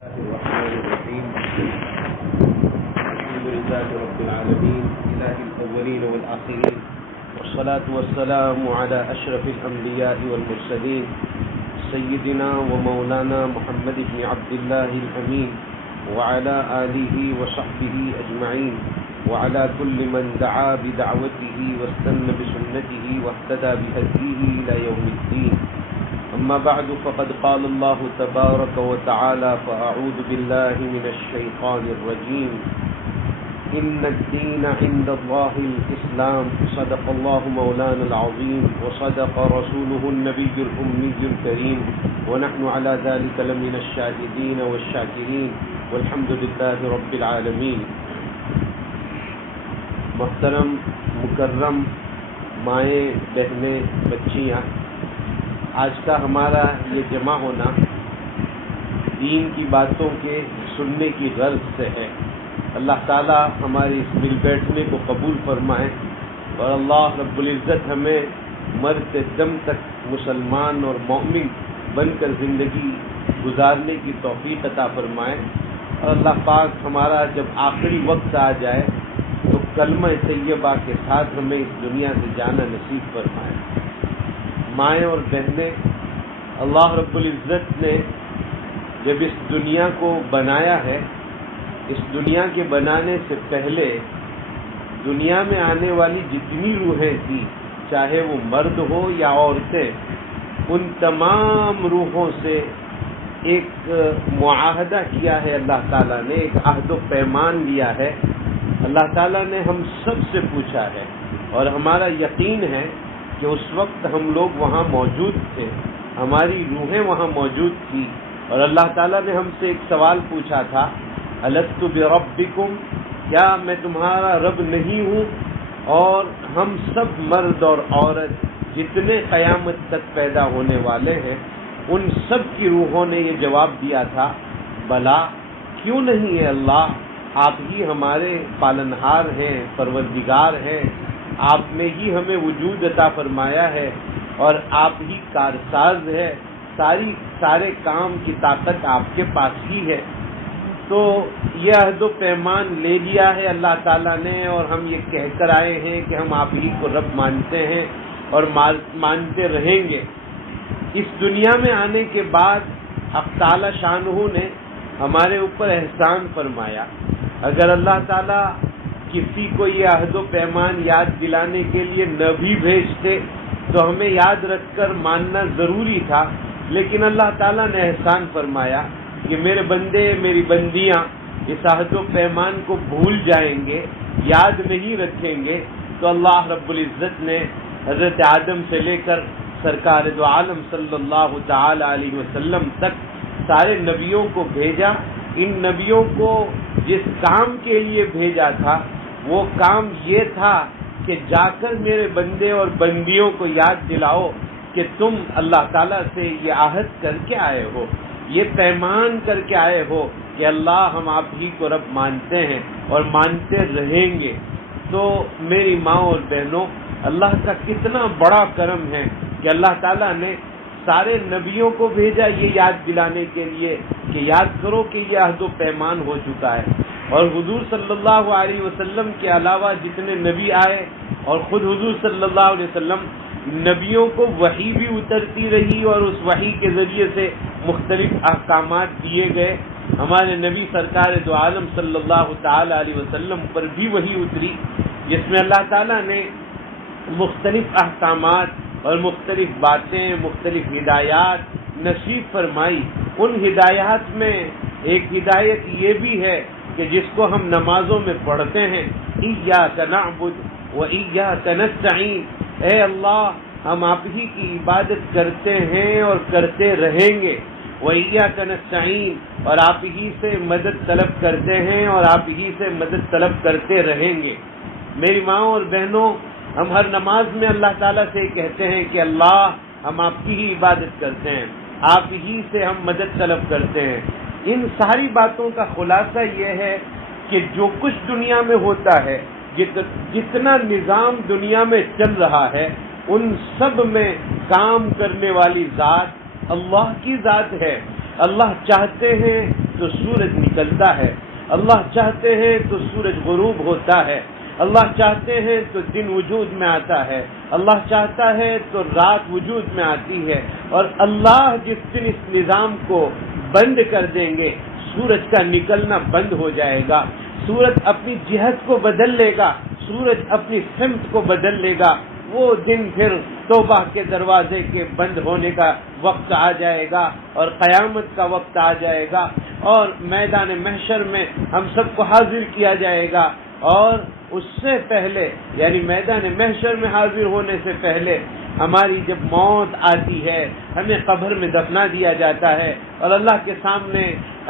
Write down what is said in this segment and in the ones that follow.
الرحمن الرحيم. الحمد لله رب العالمين إله الأولين والآخرين، والصلاة والسلام على أشرف الأنبياء والمرسلين سيدنا ومولانا محمد بن عبد الله الأمين وعلى آله وصحبه أجمعين وعلى كل من دعا بدعوته واستنى بسنته واهتدى بهديه إلى يوم الدين. أما بعد فقد قال الله تبارك وتعالى فأعوذ بالله من الشيطان الرجيم إن الدين عند الله الإسلام صدق الله مولانا العظيم وصدق رسوله النبي الأمي الكريم ونحن على ذلك لمن الشاهدين والشاكرين والحمد لله رب العالمين. محترم مکرم مائیں بہنیں بچیاں، آج کا ہمارا یہ جمع ہونا دین کی باتوں کے سننے کی غرض سے ہے. اللہ تعالیٰ ہمارے اس مل بیٹھنے کو قبول فرمائے اور اللہ رب العزت ہمیں مرتے دم تک مسلمان اور مومن بن کر زندگی گزارنے کی توفیق عطا فرمائے. اور اللہ پاک ہمارا جب آخری وقت آ جائے تو کلمہ طیبہ کے ساتھ ہمیں اس دنیا سے جانا نصیب فرمائے. مائیں اور بہنیں، اللہ رب العزت نے جب اس دنیا کو بنایا ہے، اس دنیا کے بنانے سے پہلے دنیا میں آنے والی جتنی روحیں تھیں، چاہے وہ مرد ہو یا عورتیں، ان تمام روحوں سے ایک معاہدہ کیا ہے. اللہ تعالیٰ نے ایک عہد و پیمان لیا ہے. اللہ تعالیٰ نے ہم سب سے پوچھا ہے اور ہمارا یقین ہے کہ اس وقت ہم لوگ وہاں موجود تھے، ہماری روحیں وہاں موجود تھیں، اور اللہ تعالیٰ نے ہم سے ایک سوال پوچھا تھا، الست بربکم، کیا میں تمہارا رب نہیں ہوں؟ اور ہم سب مرد اور عورت جتنے قیامت تک پیدا ہونے والے ہیں، ان سب کی روحوں نے یہ جواب دیا تھا، بلا، کیوں نہیں ہے اللہ، آپ ہی ہمارے پالنہار ہیں، پروردگار ہیں، آپ نے ہی ہمیں وجود عطا فرمایا ہے اور آپ ہی کارساز ہے، سارے کام کی طاقت آپ کے پاس ہی ہے. تو یہ عہد و پیمان لے لیا ہے اللہ تعالیٰ نے، اور ہم یہ کہہ کر آئے ہیں کہ ہم آپ ہی کو رب مانتے ہیں اور مانتے رہیں گے. اس دنیا میں آنے کے بعد حق تعالیٰ شانہ نے ہمارے اوپر احسان فرمایا. اگر اللہ تعالیٰ کسی کو یہ عہد و پیمان یاد دلانے کے لیے نہ بھی بھیجتے تو ہمیں یاد رکھ کر ماننا ضروری تھا، لیکن اللہ تعالیٰ نے احسان فرمایا کہ میرے بندے میری بندیاں اس عہد و پیمان کو بھول جائیں گے، یاد نہیں رکھیں گے. تو اللہ رب العزت نے حضرت آدم سے لے کر سرکار دو عالم صلی اللہ تعالی علیہ وسلم تک سارے نبیوں کو بھیجا. ان نبیوں کو جس کام کے لیے بھیجا تھا وہ کام یہ تھا کہ جا کر میرے بندے اور بندیوں کو یاد دلاؤ کہ تم اللہ تعالیٰ سے یہ عہد کر کے آئے ہو، یہ پیمان کر کے آئے ہو کہ اللہ ہم آپ ہی کو رب مانتے ہیں اور مانتے رہیں گے. تو میری ماں اور بہنوں، اللہ کا کتنا بڑا کرم ہے کہ اللہ تعالیٰ نے سارے نبیوں کو بھیجا یہ یاد دلانے کے لیے کہ یاد کرو کہ یہ عہد و پیمان ہو چکا ہے. اور حضور صلی اللہ علیہ وسلم کے علاوہ جتنے نبی آئے اور خود حضور صلی اللہ علیہ وسلم، نبیوں کو وحی بھی اترتی رہی اور اس وحی کے ذریعے سے مختلف احکامات دیے گئے. ہمارے نبی سرکار دو عالم صلی اللہ تعالی علیہ وسلم پر بھی وحی اتری جس میں اللہ تعالیٰ نے مختلف احکامات اور مختلف باتیں، مختلف ہدایات نصیب فرمائی. ان ہدایات میں ایک ہدایت یہ بھی ہے کہ جس کو ہم نمازوں میں پڑھتے ہیں، ایاک نعبد و ایاک نستعین، اے اللہ ہم آپ ہی کی عبادت کرتے ہیں اور کرتے رہیں گے، وَإِيَّاكَ نَسْتَعِينُ، اور آپ ہی سے مدد طلب کرتے ہیں اور آپ ہی سے مدد طلب کرتے رہیں گے. میری ماں اور بہنوں، ہم ہر نماز میں اللہ تعالیٰ سے کہتے ہیں کہ اللہ ہم آپ کی ہی عبادت کرتے ہیں، آپ ہی سے ہم مدد طلب کرتے ہیں. ان ساری باتوں کا خلاصہ یہ ہے کہ جو کچھ دنیا میں ہوتا ہے، جتنا نظام دنیا میں چل رہا ہے، ان سب میں کام کرنے والی ذات اللہ کی ذات ہے. اللہ چاہتے ہیں تو سورج نکلتا ہے، اللہ چاہتے ہیں تو سورج غروب ہوتا ہے، اللہ چاہتے ہیں تو دن وجود میں آتا ہے، اللہ چاہتا ہے تو رات وجود میں آتی ہے، اور اللہ جس دن اس نظام کو بند کر دیں گے سورج کا نکلنا بند ہو جائے گا، سورج اپنی جہت کو بدل لے گا، سورج اپنی سمت کو بدل لے گا، وہ دن پھر توبہ کے دروازے کے بند ہونے کا وقت آ جائے گا اور قیامت کا وقت آ جائے گا، اور میدان محشر میں ہم سب کو حاضر کیا جائے گا، اور اس سے پہلے یعنی میدان محشر میں حاضر ہونے سے پہلے ہماری جب موت آتی ہے ہمیں قبر میں دفنا دیا جاتا ہے، اور اللہ کے سامنے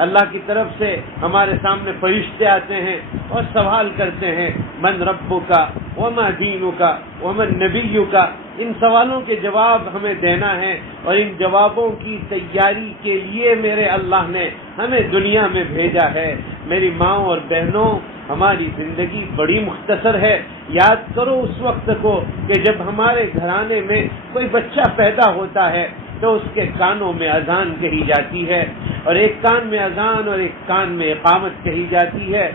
اللہ کی طرف سے ہمارے سامنے فرشتے آتے ہیں اور سوال کرتے ہیں من ربک وما دینک ومن نبیک، ان سوالوں کے جواب ہمیں دینا ہے، اور ان جوابوں کی تیاری کے لیے میرے اللہ نے ہمیں دنیا میں بھیجا ہے۔ میری ماں اور بہنوں، ہماری زندگی بڑی مختصر ہے۔ یاد کرو اس وقت کو کہ جب ہمارے گھرانے میں کوئی بچہ پیدا ہوتا ہے تو اس کے کانوں میں اذان کہی جاتی ہے، اور ایک کان میں اذان اور ایک کان میں اقامت کہی جاتی ہے۔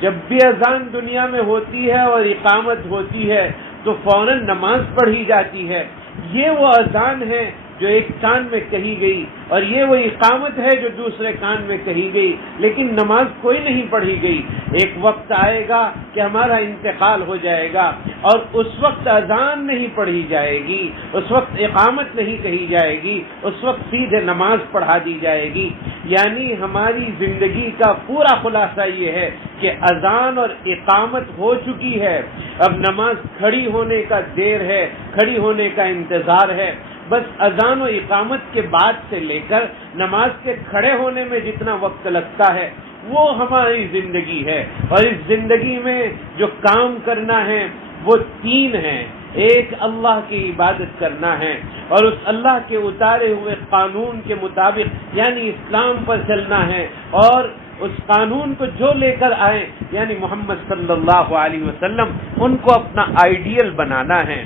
جب بھی اذان دنیا میں ہوتی ہے اور اقامت ہوتی ہے تو فوراً نماز پڑھی جاتی ہے۔ یہ وہ اذان ہے جو ایک کان میں کہی گئی، اور یہ وہ اقامت ہے جو دوسرے کان میں کہی گئی، لیکن نماز کوئی نہیں پڑھی گئی۔ ایک وقت آئے گا کہ ہمارا انتقال ہو جائے گا، اور اس وقت اذان نہیں پڑھی جائے گی، اس وقت اقامت نہیں کہی جائے گی، اس وقت سیدھے نماز پڑھا دی جائے گی۔ یعنی ہماری زندگی کا پورا خلاصہ یہ ہے کہ اذان اور اقامت ہو چکی ہے، اب نماز کھڑی ہونے کا دیر ہے، کھڑی ہونے کا انتظار ہے۔ بس اذان و اقامت کے بعد سے لے کر نماز کے کھڑے ہونے میں جتنا وقت لگتا ہے وہ ہماری زندگی ہے، اور اس زندگی میں جو کام کرنا ہے وہ تین ہیں۔ ایک اللہ کی عبادت کرنا ہے، اور اس اللہ کے اتارے ہوئے قانون کے مطابق یعنی اسلام پر چلنا ہے، اور اس قانون کو جو لے کر آئے یعنی محمد صلی اللہ علیہ وسلم ان کو اپنا آئیڈیل بنانا ہے۔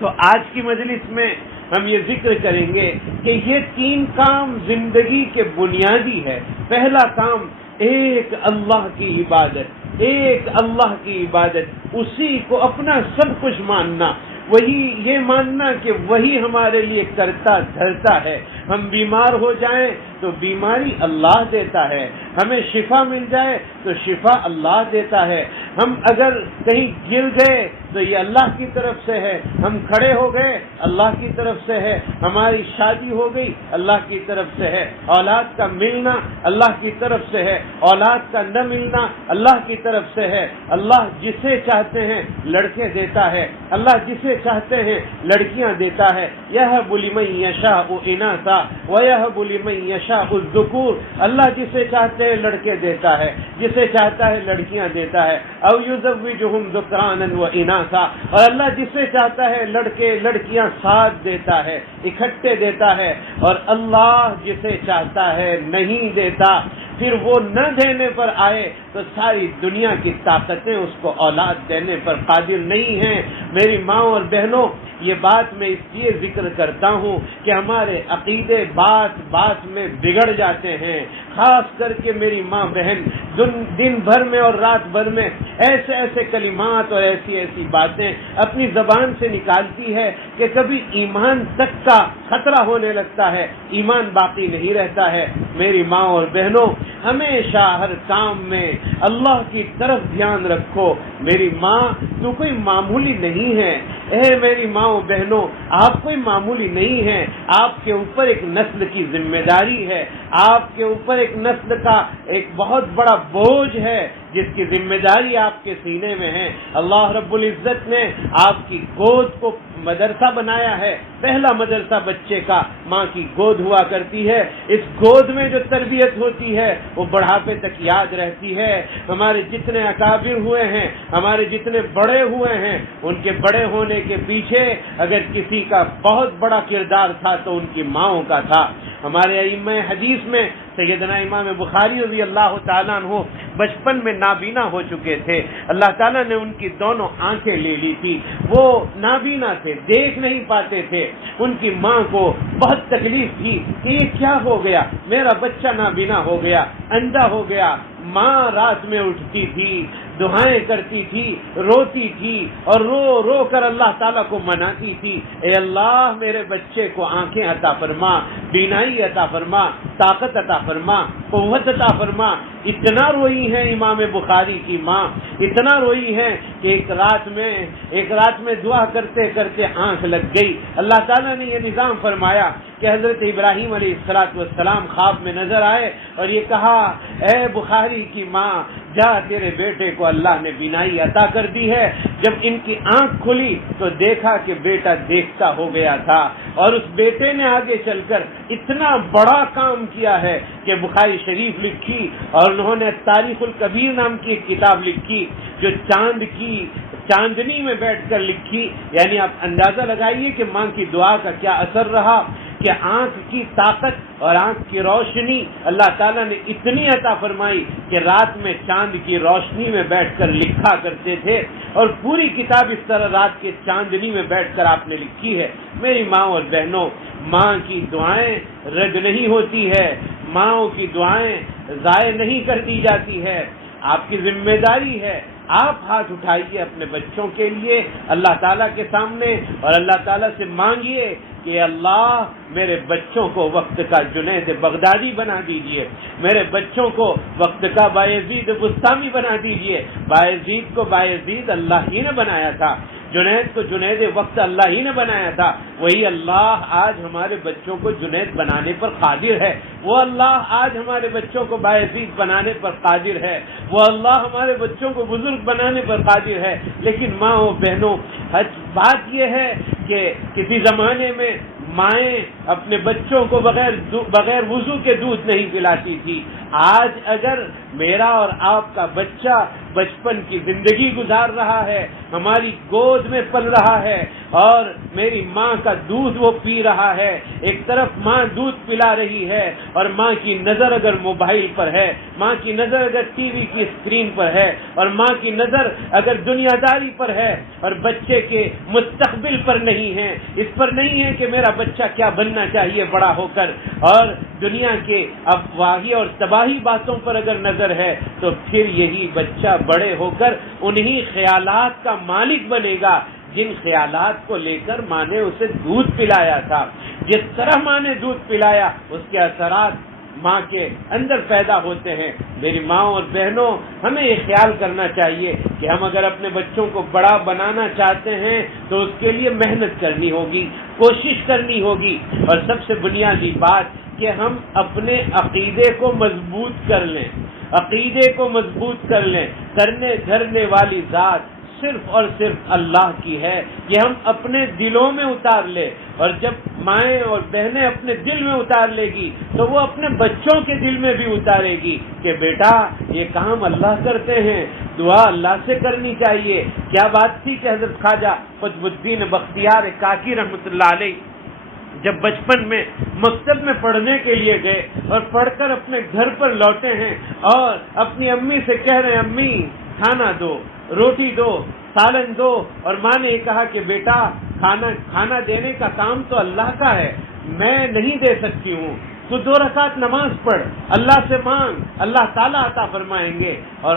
تو آج کی مجلس میں ہم یہ ذکر کریں گے کہ یہ تین کام زندگی کے بنیادی ہے۔ پہلا کام ایک اللہ کی عبادت، ایک اللہ کی عبادت، اسی کو اپنا سب کچھ ماننا، وہی یہ ماننا کہ وہی ہمارے لیے کرتا دھرتا ہے۔ ہم بیمار ہو جائیں تو بیماری اللہ دیتا ہے، ہمیں شفا مل جائے تو شفا اللہ دیتا ہے، ہم اگر کہیں گر گئے تو یہ اللہ کی طرف سے ہے، ہم کھڑے ہو گئے اللہ کی طرف سے ہے، ہماری شادی ہو گئی اللہ کی طرف سے ہے، اولاد کا ملنا اللہ کی طرف سے ہے، اولاد کا نہ ملنا اللہ کی طرف سے ہے۔ اللہ جسے چاہتے ہیں لڑکے دیتا ہے، اللہ جسے چاہتے ہیں لڑکیاں دیتا ہے۔ یہب لمن یشاء اناثا ویہب لمن یشاء الذکور، اللہ جسے چاہتے ہیں لڑکے دیتا ہے، جسے چاہتا ہے لڑکیاں دیتا ہے۔ او یزوجہم ذکرانا واناثا، اور اللہ جسے چاہتا ہے لڑکے لڑکیاں ساتھ دیتا ہے، اکٹھے دیتا ہے، اور اللہ جسے چاہتا ہے نہیں دیتا۔ پھر وہ نہ دینے پر آئے تو ساری دنیا کی طاقتیں اس کو اولاد دینے پر قادر نہیں ہیں۔ میری ماں اور بہنوں، یہ بات میں اس لیے ذکر کرتا ہوں کہ ہمارے عقیدے بات بات میں بگڑ جاتے ہیں، خاص کر کے میری ماں بہن دن بھر میں اور رات بھر میں ایسے ایسے کلمات اور ایسی ایسی باتیں اپنی زبان سے نکالتی ہے کہ کبھی ایمان تک کا خطرہ ہونے لگتا ہے، ایمان باقی نہیں رہتا ہے۔ میری ماں اور بہنوں، ہمیشہ ہر کام میں اللہ کی طرف دھیان رکھو۔ میری ماں، تو کوئی معمولی نہیں ہے، اے میری ماں و بہنوں، آپ کوئی معمولی نہیں ہیں، آپ کے اوپر ایک نسل کی ذمہ داری ہے، آپ کے اوپر ایک نسل کا ایک بہت بڑا بوجھ ہے جس کی ذمہ داری آپ کے سینے میں ہے۔ اللہ رب العزت نے آپ کی گود کو مدرسہ بنایا ہے۔ پہلا مدرسہ بچے کا ماں کی گود ہوا کرتی ہے۔ اس گود میں جو تربیت ہوتی ہے وہ بڑھاپے تک یاد رہتی ہے۔ ہمارے جتنے اکابر ہوئے ہیں، ہمارے جتنے بڑے ہوئے ہیں، ان کے بڑے ہونے کے پیچھے اگر کسی کا بہت بڑا کردار تھا تو ان کی ماؤں کا تھا۔ ہمارے ائمہ حدیث میں سیدنا امام بخاری رضی اللہ تعالیٰ عنہ بچپن میں نابینا ہو چکے تھے، اللہ تعالیٰ نے ان کی دونوں آنکھیں لے لی تھی، وہ نابینا تھے، دیکھ نہیں پاتے تھے۔ ان کی ماں کو بہت تکلیف تھی کہ یہ کیا ہو گیا، میرا بچہ نابینا ہو گیا، اندھا ہو گیا۔ ماں رات میں اٹھتی تھی، دعائیں کرتی تھی، روتی تھی اور رو رو کر اللہ تعالیٰ کو مناتی تھی، اے اللہ میرے بچے کو آنکھیں عطا فرما، بینائی عطا فرما، طاقت عطا فرما، قوت عطا فرما۔ اتنا روئی ہے امام بخاری کی ماں، اتنا روئی ہے کہ ایک رات میں دعا کرتے کرتے آنکھ لگ گئی۔ اللہ تعالیٰ نے یہ نظام فرمایا کہ حضرت ابراہیم علیہ السلام خواب میں نظر آئے اور یہ کہا، اے بخاری کی ماں، جا تیرے بیٹے کو اللہ نے بینائی عطا کر دی ہے۔ جب ان کی آنکھ کھلی تو دیکھا کہ بیٹا دیکھتا ہو گیا تھا، اور اس بیٹے نے آگے چل کر اتنا بڑا کام کیا ہے کہ بخاری شریف لکھی، اور انہوں نے تاریخ الکبیر نام کی ایک کتاب لکھی جو چاندنی میں بیٹھ کر لکھی۔ یعنی آپ اندازہ لگائیے کہ ماں کی دعا کا کیا اثر رہا کہ آنکھ کی طاقت اور آنکھ کی روشنی اللہ تعالیٰ نے اتنی عطا فرمائی کہ رات میں چاند کی روشنی میں بیٹھ کر لکھا کرتے تھے، اور پوری کتاب اس طرح رات کے چاندنی میں بیٹھ کر آپ نے لکھی ہے۔ میری ماں اور بہنوں، ماں کی دعائیں رد نہیں ہوتی ہے، ماں کی دعائیں ضائع نہیں کر دی جاتی ہے۔ آپ کی ذمہ داری ہے، آپ ہاتھ اٹھائیے اپنے بچوں کے لیے اللہ تعالیٰ کے سامنے اور اللہ تعالیٰ سے مانگیے کہ اللہ میرے بچوں کو وقت کا جنید بغدادی بنا دیجئے، میرے بچوں کو وقت کا بایزید بستامی بنا دیجئے۔ بایزید کو بایزید اللہ ہی نے بنایا تھا، جنید کو جنید وقت اللہ ہی نے بنایا تھا۔ وہی اللہ آج ہمارے بچوں کو جنید بنانے پر قادر ہے، وہ اللہ آج ہمارے بچوں کو بایزید بنانے پر قادر ہے، وہ اللہ ہمارے بچوں کو بزرگ بنانے پر قادر ہے۔ لیکن ماں و بہنوں، بات یہ ہے کہ کسی زمانے میں مائیں اپنے بچوں کو بغیر وضو کے دودھ نہیں پلاتی تھی۔ آج اگر میرا اور آپ کا بچہ بچپن کی زندگی گزار رہا ہے، ہماری گود میں پل رہا ہے اور میری ماں کا دودھ وہ پی رہا ہے، ایک طرف ماں دودھ پلا رہی ہے اور ماں کی نظر اگر موبائل پر ہے، ماں کی نظر اگر ٹی وی کی اسکرین پر ہے، اور ماں کی نظر اگر دنیا داری پر ہے اور بچے کے مستقبل پر نہیں ہے، اس پر نہیں ہے کہ میرا بچہ کیا بننا چاہیے بڑا ہو کر، اور دنیا کے افواہی اور تباہی باتوں پر اگر نظر ہے، تو پھر یہی بچہ بڑے ہو کر انہی خیالات کا مالک بنے گا جن خیالات کو لے کر ماں نے اسے دودھ پلایا تھا۔ جس طرح ماں نے دودھ پلایا اس کے اثرات ماں کے اندر پیدا ہوتے ہیں۔ میری ماں اور بہنوں، ہمیں یہ خیال کرنا چاہیے کہ ہم اگر اپنے بچوں کو بڑا بنانا چاہتے ہیں تو اس کے لیے محنت کرنی ہوگی، کوشش کرنی ہوگی، اور سب سے بنیادی بات کہ ہم اپنے عقیدے کو مضبوط کر لیں، عقیدے کو مضبوط کر لیں۔ کرنے دھرنے والی ذات صرف اور صرف اللہ کی ہے، یہ ہم اپنے دلوں میں اتار لیں، اور جب مائیں اور بہنیں اپنے دل میں اتار لے گی تو وہ اپنے بچوں کے دل میں بھی اتارے گی کہ بیٹا یہ کام اللہ کرتے ہیں، دعا اللہ سے کرنی چاہیے۔ کیا بات تھی کہ حضرت خواجہ قطب الدین بختیار کاکی رحمۃ اللہ علیہ جب بچپن میں مکتب میں پڑھنے کے لیے گئے اور پڑھ کر اپنے گھر پر لوٹے ہیں اور اپنی امی سے کہہ رہے ہیں، امی کھانا دو، روٹی دو، سالن دو، اور ماں نے کہا کہ بیٹا کھانا دینے کا کام تو اللہ کا ہے، میں نہیں دے سکتی ہوں، تو 2 رکعت نماز پڑھ، اللہ سے مانگ، اللہ تعالیٰ عطا فرمائیں گے۔ اور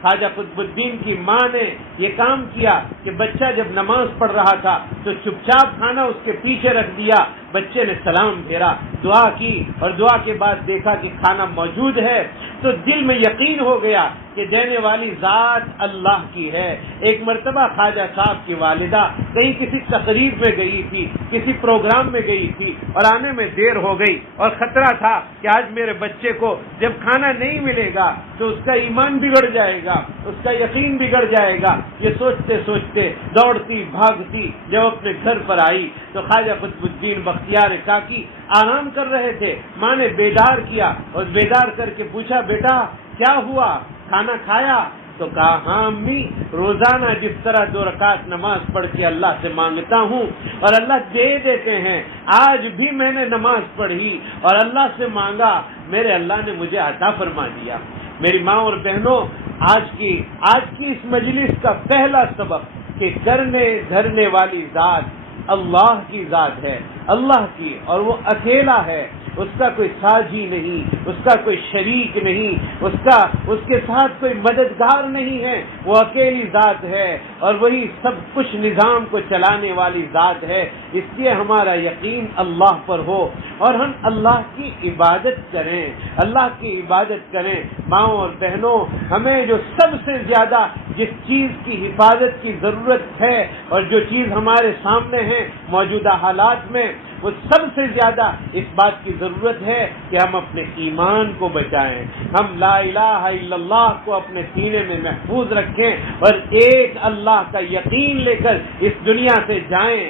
خواجہ قطب الدین کی ماں نے یہ کام کیا کہ بچہ جب نماز پڑھ رہا تھا تو چپ چاپ کھانا اس کے پیچھے رکھ دیا، بچے نے سلام پھیرا، دعا کی، اور دعا کے بعد دیکھا کہ کھانا موجود ہے، تو دل میں یقین ہو گیا کہ دینے والی ذات اللہ کی ہے۔ ایک مرتبہ خواجہ صاحب کی والدہ کہیں کسی تقریب میں گئی تھی، کسی پروگرام میں گئی تھی، اور آنے میں دیر ہو گئی، اور خطرہ تھا کہ آج میرے بچے کو جب کھانا نہیں ملے گا تو اس کا ایمان بگڑ جائے گا، اس کا یقین بگڑ جائے گا۔ یہ سوچتے سوچتے دوڑتی بھاگتی جب اپنے گھر پر آئی تو خواجہ قطب الدین بختیار کاکی آرام کر رہے تھے۔ ماں نے بیدار کیا اور بیدار کر کے پوچھا، بیٹا کیا ہوا، کھانا کھایا؟ تو کہا، ہاں امی، روزانہ جس طرح 2 رکعت نماز پڑھ کے اللہ سے مانگتا ہوں اور اللہ دے دیتے ہیں، آج بھی میں نے نماز پڑھی اور اللہ سے مانگا، میرے اللہ نے مجھے عطا فرما دیا۔ میری ماں اور بہنوں، آج کی اس مجلس کا پہلا سبق کہ کرنے دھرنے والی ذات اللہ کی ذات ہے، اللہ کی، اور وہ اکیلا ہے، اس کا کوئی ساجی نہیں، اس کا کوئی شریک نہیں، اس کے ساتھ کوئی مددگار نہیں ہے، وہ اکیلی ذات ہے اور وہی سب کچھ نظام کو چلانے والی ذات ہے۔ اس لیے ہمارا یقین اللہ پر ہو اور ہم اللہ کی عبادت کریں، اللہ کی عبادت کریں۔ ماؤں اور بہنوں، ہمیں جو سب سے زیادہ جس چیز کی حفاظت کی ضرورت ہے اور جو چیز ہمارے سامنے ہے موجودہ حالات میں، وہ سب سے زیادہ اس بات کی ضرورت ہے کہ ہم اپنے ایمان کو بچائیں، ہم لا الہ الا اللہ کو اپنے سینے میں محفوظ رکھیں اور ایک اللہ کا یقین لے کر اس دنیا سے جائیں۔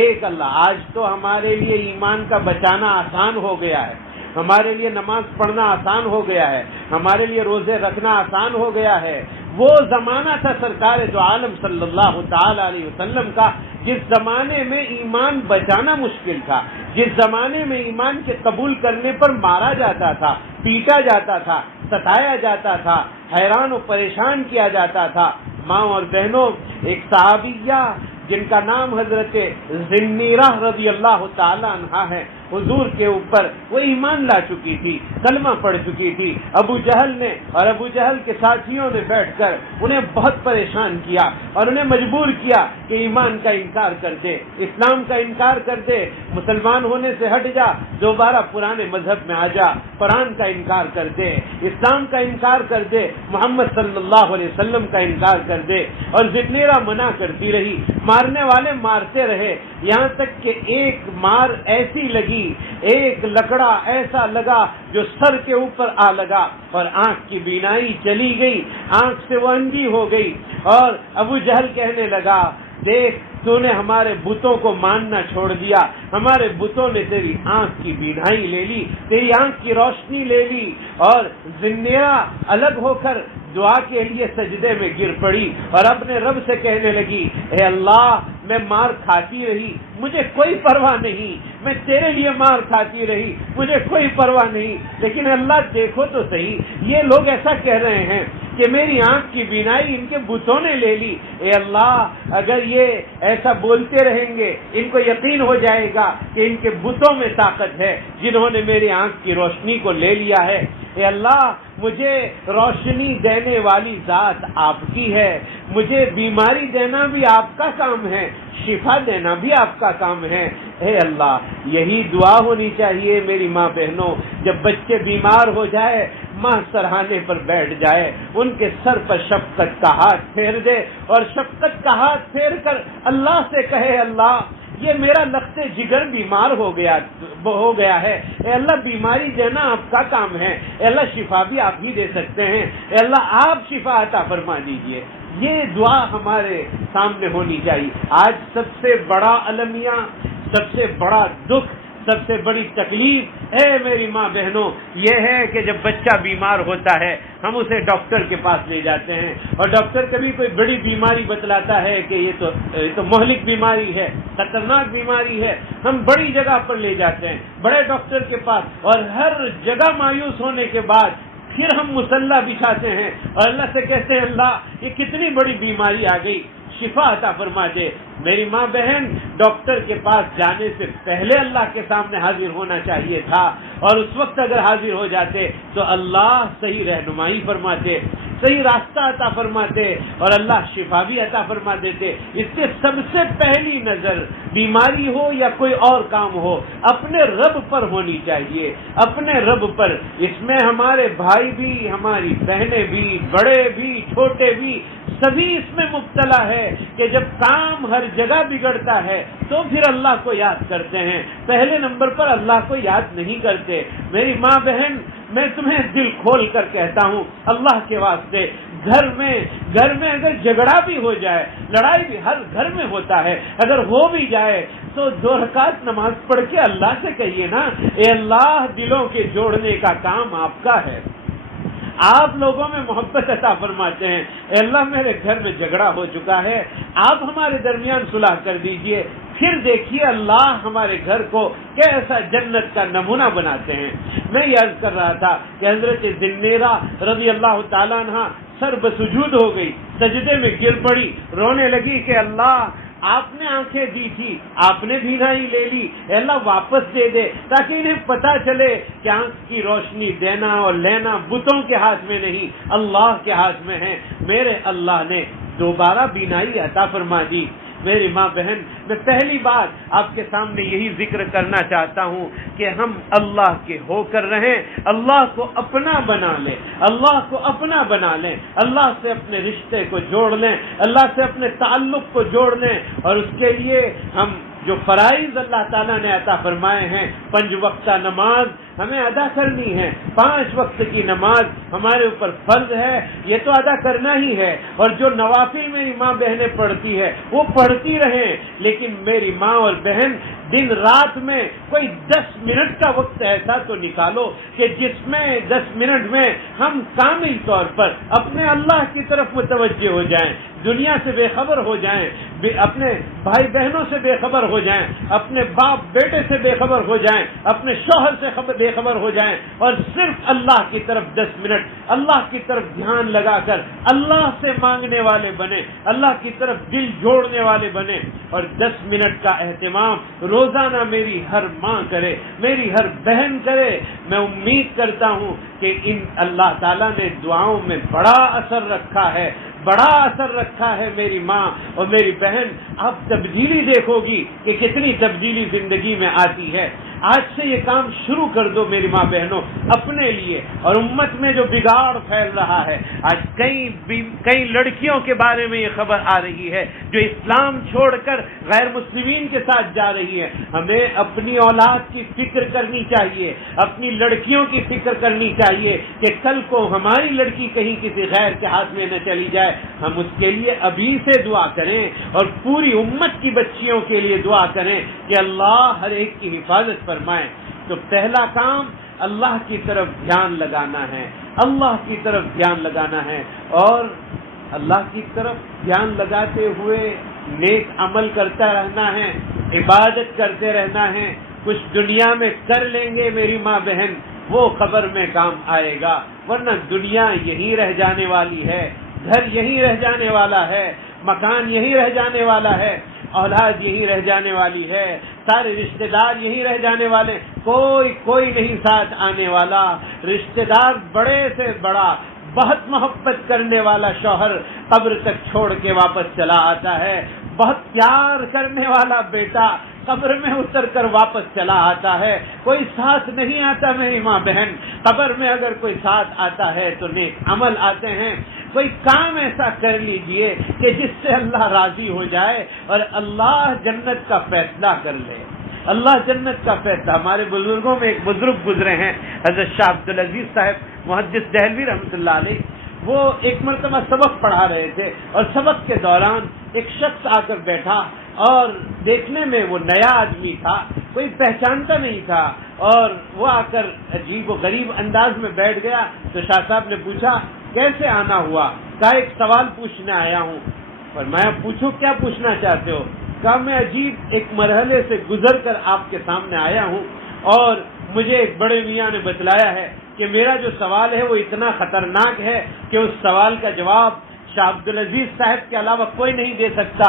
ایک اللہ۔ آج تو ہمارے لیے ایمان کا بچانا آسان ہو گیا ہے، ہمارے لیے نماز پڑھنا آسان ہو گیا ہے، ہمارے لیے روزے رکھنا آسان ہو گیا ہے۔ وہ زمانہ تھا سرکار دو عالم صلی اللہ تعالی علیہ وسلم کا، جس زمانے میں ایمان بچانا مشکل تھا، جس زمانے میں ایمان کے قبول کرنے پر مارا جاتا تھا، پیٹا جاتا تھا، ستایا جاتا تھا، حیران و پریشان کیا جاتا تھا۔ ماں اور بہنوں، ایک صحابیہ جن کا نام حضرت ذنیرہ رضی اللہ تعالی عنہا ہے، حضور کے اوپر وہ ایمان لا چکی تھی، کلمہ پڑھ چکی تھی۔ ابو جہل نے اور ابو جہل کے ساتھیوں نے بیٹھ کر انہیں بہت پریشان کیا اور انہیں مجبور کیا کہ ایمان کا انکار کر دے، اسلام کا انکار کر دے، مسلمان ہونے سے ہٹ جا، دوبارہ پرانے مذہب میں آ جا، قرآن کا انکار کر دے، اسلام کا انکار کر دے، محمد صلی اللہ علیہ وسلم کا انکار کر دے۔ اور ذنیرہ منع کرتی رہی، مارنے والے مارتے رہے، یہاں تک کہ ایک مار ایسی لگی، ایک لکڑا ایسا لگا جو سر کے اوپر آ لگا اور آنکھ کی بینائی چلی گئی، آنکھ سے وہ اندھی ہو گئی۔ اور ابو جہل کہنے لگا، دیکھ تو نے ہمارے بتوں کو ماننا چھوڑ دیا، ہمارے بتوں نے تیری آنکھ کی بینائی لے لی، تیری آنکھ کی روشنی لے لی۔ اور ذنیرہ الگ ہو کر دعا کے لیے سجدے میں گر پڑی اور اپنے رب سے کہنے لگی، اے اللہ، میں مار کھاتی رہی، مجھے کوئی پرواہ نہیں، میں تیرے لیے مار کھاتی رہی، مجھے کوئی پرواہ نہیں، لیکن اللہ دیکھو تو صحیح، یہ لوگ ایسا کہہ رہے ہیں کہ میری آنکھ کی بینائی ان کے بتوں نے لے لی۔ اے اللہ، اگر یہ ایسا بولتے رہیں گے، ان کو یقین ہو جائے گا کہ ان کے بتوں میں طاقت ہے جنہوں نے میری آنکھ کی روشنی کو لے لیا ہے۔ اے اللہ، مجھے روشنی دینے والی ذات آپ کی ہے، مجھے بیماری دینا بھی آپ کا کام ہے، شفا دینا بھی آپ کا کام ہے۔ اے اللہ، یہی دعا ہونی چاہیے میری ماں بہنوں۔ جب بچے بیمار ہو جائے، ماں سرہانے پر بیٹھ جائے، ان کے سر پر شفقت کا ہاتھ پھیر دے اور شفقت کا ہاتھ پھیر کر اللہ سے کہے، اللہ، یہ میرا لخت جگر بیمار ہو گیا ہے، اے اللہ، بیماری دینا آپ کا کام ہے، اے اللہ، شفا بھی آپ ہی دے سکتے ہیں، اے اللہ، آپ شفا عطا فرما دیجئے۔ یہ دعا ہمارے سامنے ہونی چاہیے۔ آج سب سے بڑا المیہ، سب سے بڑا دکھ، سب سے بڑی تکلیف ہے میری ماں بہنوں، یہ ہے کہ جب بچہ بیمار ہوتا ہے ہم اسے ڈاکٹر کے پاس لے جاتے ہیں اور ڈاکٹر کبھی کوئی بڑی بیماری بتلاتا ہے کہ یہ تو مہلک بیماری ہے، خطرناک بیماری ہے، ہم بڑی جگہ پر لے جاتے ہیں، بڑے ڈاکٹر کے پاس، اور ہر جگہ مایوس ہونے کے بعد پھر ہم مصلی بچھاتے ہیں اور اللہ سے کہتے ہیں، اللہ، یہ کتنی بڑی بیماری آ گئی، شفا عطا فرما دے۔ میری ماں بہن، ڈاکٹر کے پاس جانے سے پہلے اللہ کے سامنے حاضر ہونا چاہیے تھا، اور اس وقت اگر حاضر ہو جاتے تو اللہ صحیح رہنمائی فرماتے، صحیح راستہ عطا فرماتے اور اللہ شفا بھی عطا فرما دیتے۔ اس کے سب سے پہلی نظر بیماری ہو یا کوئی اور کام ہو اپنے رب پر ہونی چاہیے، اپنے رب پر۔ اس میں ہمارے بھائی بھی، ہماری بہنیں بھی، بڑے بھی، چھوٹے بھی، سبھی اس میں مبتلا ہے کہ جب کام ہر جگہ بگڑتا ہے تو پھر اللہ کو یاد کرتے ہیں، پہلے نمبر پر اللہ کو یاد نہیں کرتے۔ میری ماں بہن، میں تمہیں دل کھول کر کہتا ہوں، اللہ کے واسطے، گھر میں اگر جھگڑا بھی ہو جائے، لڑائی بھی ہر گھر میں ہوتا ہے، اگر ہو بھی جائے تو 2 رکعت نماز پڑھ کے اللہ سے کہیے نا، اے اللہ، دلوں کے جوڑنے کا کام آپ کا ہے، آپ لوگوں میں محبت عطا فرماتے ہیں، اے اللہ، میرے گھر میں جھگڑا ہو چکا ہے، آپ ہمارے درمیان صلح کر دیجئے۔ پھر دیکھیے اللہ ہمارے گھر کو کیسا جنت کا نمونہ بناتے ہیں۔ میں یہ عرض کر رہا تھا کہ حضرت ذنیرہ رضی اللہ تعالیٰ عنہ سر بسجود ہو گئی، سجدے میں گر پڑی، رونے لگی کہ اللہ، آپ نے آنکھیں دی تھی، آپ نے بینائی لے لی، اے اللہ واپس دے دے، تاکہ انہیں پتا چلے کہ آنکھ کی روشنی دینا اور لینا بتوں کے ہاتھ میں نہیں، اللہ کے ہاتھ میں ہے۔ میرے اللہ نے دوبارہ بینائی عطا فرما دی۔ میری ماں بہن، میں پہلی بار آپ کے سامنے یہی ذکر کرنا چاہتا ہوں کہ ہم اللہ کے ہو کر رہیں، اللہ کو اپنا بنا لیں، اللہ کو اپنا بنا لیں، اللہ سے اپنے رشتے کو جوڑ لیں، اللہ سے اپنے تعلق کو جوڑ لیں، اور اس کے لیے ہم جو فرائض اللہ تعالیٰ نے عطا فرمائے ہیں، 5 وقتہ نماز ہمیں ادا کرنی ہے، 5 وقت کی نماز ہمارے اوپر فرض ہے، یہ تو ادا کرنا ہی ہے، اور جو نوافل میری ماں بہنیں پڑھتی ہے وہ پڑھتی رہیں، لیکن میری ماں اور بہن دن رات میں کوئی 10 منٹ کا وقت ایسا تو نکالو کہ جس میں 10 منٹ میں ہم کامل طور پر اپنے اللہ کی طرف متوجہ ہو جائیں، دنیا سے بے خبر ہو جائیں، اپنے بھائی بہنوں سے بے خبر ہو جائیں، اپنے باپ بیٹے سے بے خبر ہو جائیں، اپنے شوہر سے بے خبر ہو جائیں، اور صرف اللہ کی طرف 10 منٹ اللہ کی طرف دھیان لگا کر اللہ سے مانگنے والے بنے، اللہ کی طرف دل جوڑنے والے بنے، اور 10 منٹ کا اہتمام روزانہ میری ہر ماں کرے، میری ہر بہن کرے۔ میں امید کرتا ہوں کہ ان اللہ تعالیٰ نے دعاؤں میں بڑا اثر رکھا ہے، بڑا اثر رکھا ہے میری ماں اور میری بہن۔ آپ تبدیلی دیکھو گی کہ کتنی تبدیلی زندگی میں آتی ہے۔ آج سے یہ کام شروع کر دو میری ماں بہنوں اپنے لیے، اور امت میں جو بگاڑ پھیل رہا ہے، آج کئی لڑکیوں کے بارے میں یہ خبر آ رہی ہے جو اسلام چھوڑ کر غیر مسلمین کے ساتھ جا رہی ہے۔ ہمیں اپنی اولاد کی فکر کرنی چاہیے، اپنی لڑکیوں کی فکر کرنی چاہیے کہ کل کو ہماری لڑکی کہیں کسی غیر کے ہاتھ میں نہ چلی جائے۔ ہم اس کے لیے ابھی سے دعا کریں، اور پوری امت کی بچیوں کے لیے دعا کریں کہ اللہ ہر ایک کی حفاظت فرمائے۔ تو پہلا کام اللہ کی طرف دھیان لگانا ہے، اللہ کی طرف دھیان لگانا ہے، اور اللہ کی طرف دھیان لگاتے ہوئے نیک عمل کرتا رہنا ہے، عبادت کرتے رہنا ہے۔ کچھ دنیا میں کر لیں گے میری ماں بہن، وہ قبر میں کام آئے گا، ورنہ دنیا یہی رہ جانے والی ہے، گھر یہی رہ جانے والا ہے، مکان یہی رہ جانے والا ہے، اولاد یہی رہ جانے والی ہے، سارے رشتہ دار یہی رہ جانے والے، کوئی نہیں ساتھ آنے والا۔ رشتہ دار بڑے سے بڑا بہت محبت کرنے والا شوہر قبر تک چھوڑ کے واپس چلا آتا ہے، بہت پیار کرنے والا بیٹا قبر میں اتر کر واپس چلا آتا ہے۔ کوئی ساتھ نہیں آتا میری ماں بہن، قبر میں اگر کوئی ساتھ آتا ہے تو نیک عمل آتے ہیں۔ کوئی کام ایسا کر لیجئے کہ جس سے اللہ راضی ہو جائے اور اللہ جنت کا فیصلہ کر لے، اللہ جنت کا فیصلہ۔ ہمارے بزرگوں میں ایک بزرگ گزرے ہیں، حضرت شاہ عبدالعزیز صاحب محدث دہلوی رحمۃ اللہ علیہ۔ وہ ایک مرتبہ سبق پڑھا رہے تھے، اور سبق کے دوران ایک شخص آ کر بیٹھا، اور دیکھنے میں وہ نیا آدمی تھا، کوئی پہچانتا نہیں تھا، اور وہ آ کر عجیب و غریب انداز میں بیٹھ گیا۔ تو شاہ صاحب نے پوچھا کیسے آنا ہوا؟ کہا ایک سوال پوچھنے آیا ہوں۔ فرمایا پوچھو، کیا پوچھنا چاہتے ہو؟ کہا میں عجیب ایک مرحلے سے گزر کر آپ کے سامنے آیا ہوں، اور مجھے ایک بڑے میاں نے بتلایا ہے کہ میرا جو سوال ہے وہ اتنا خطرناک ہے کہ اس سوال کا جواب شاہ عبدالعزیز صاحب کے علاوہ کوئی نہیں دے سکتا۔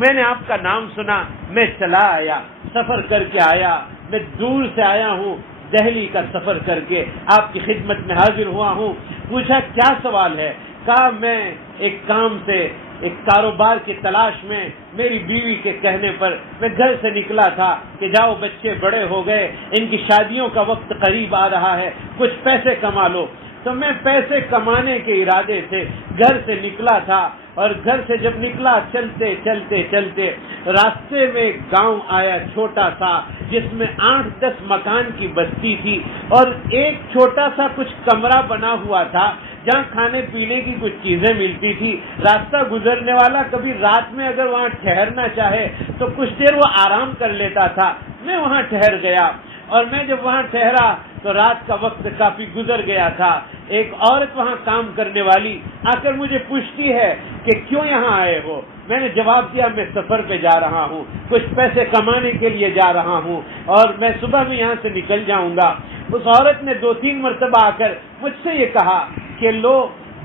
میں نے آپ کا نام سنا، میں چلا آیا، سفر کر کے آیا، میں دور سے آیا ہوں، دہلی کا سفر کر کے آپ کی خدمت میں حاضر ہوا ہوں۔ پوچھا کیا سوال ہے؟ کہا میں ایک کام سے، ایک کاروبار کی تلاش میں میری بیوی کے کہنے پر میں گھر سے نکلا تھا کہ جاؤ بچے بڑے ہو گئے، ان کی شادیوں کا وقت قریب آ رہا ہے، کچھ پیسے کما لو۔ تو میں پیسے کمانے کے ارادے سے گھر سے نکلا تھا، اور گھر سے جب نکلا چلتے چلتے چلتے راستے میں ایک گاؤں آیا چھوٹا سا، جس میں 8-10 مکان کی بستی تھی، اور ایک چھوٹا سا کچھ کمرہ بنا ہوا تھا جہاں کھانے پینے کی کچھ چیزیں ملتی تھی۔ راستہ گزرنے والا کبھی رات میں اگر وہاں ٹھہرنا چاہے تو کچھ دیر وہ آرام کر لیتا تھا۔ میں وہاں ٹھہر گیا، اور میں جب وہاں ٹھہرا تو رات کا وقت کافی گزر گیا تھا۔ ایک عورت وہاں کام کرنے والی آ کر مجھے پوچھتی ہے کہ کیوں یہاں آئے ہو؟ میں نے جواب دیا میں سفر پہ جا رہا ہوں، کچھ پیسے کمانے کے لیے جا رہا ہوں، اور میں صبح میں یہاں سے نکل جاؤں گا۔ اس عورت نے 2-3 مرتبہ آ کر مجھ سے یہ کہا کہ لو